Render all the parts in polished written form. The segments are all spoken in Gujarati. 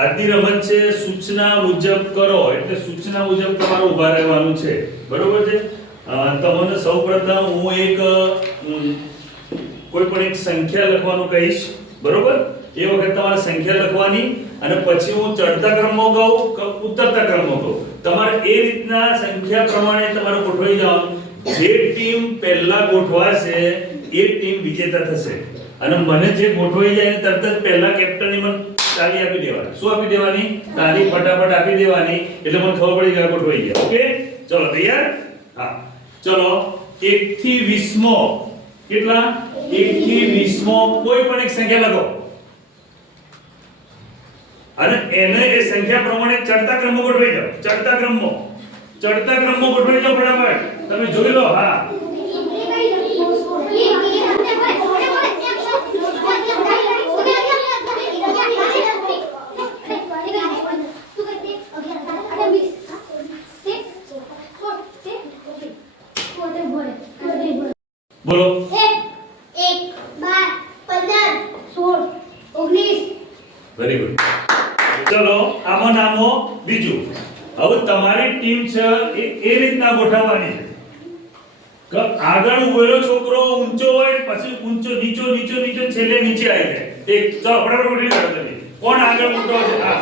આજની રમત છે સૂચના મુજબ કરો, એટલે સૂચના મુજબ તમારે ઊભા રહેવાનું છે, બરોબર છે? તમને સૌપ્રથમ હું કોઈ પણ એક સંખ્યા લખવાનું કહીશ, બરોબર? એ વખત તમારે સંખ્યા લખવાની અને પછી હું ચડતા ક્રમમાં કહું કે ઉતરતા ક્રમમાં કહું, તમારે એ રીતના સંખ્યા પ્રમાણે તમારે ગોઠવાઈ જવાનું. જે ટીમ પહેલા ગોઠવાશે એ ટીમ વિજેતા થશે અને મને જે ગોઠવાઈ જાય એને તરત જ પહેલા કેપ્ટનની મને તાળી આપી દેવાની. શું આપી દેવાની? તાળી ફટાફટ આપી દેવાની, એટલે મને ખબર પડી કે ગોઠવાઈ ગયા. ઓકે, ચલો તૈયાર? હા, ચલો 1 થી 20 મો કેટલા? 1 થી 20 મો કોઈ પણ એક સંખ્યા લખો અને એને એ સંખ્યા પ્રમાણે ચડતા ક્રમમાં ગોઠવાઈ જાઓ. ચડતા ક્રમમાં ગોઠવાઈ જાઓ ફટાફટ. તમે જોઈ લો. હા, બોલો. 1 12 15 16 19. Very good. ચલો આમાં નામો બીજું. હવે તમારી ટીમ છે એ રીતના ગોઠવવાની છે કે આગળ ઉભેલો છોકરો ઊંચો હોય, પછી ઊંચો નીચો છેલ્લે નીચે આવી જાય. એક ચલો ફટાફટ ગોઠવી કાઢો તમે. કોણ આગળ ઊંચો છે? હા,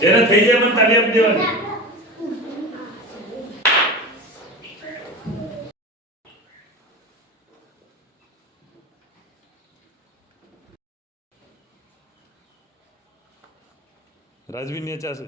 જેને થઈ જાય મને તાળી આપી દેવાની. રાજવી નેચા છે.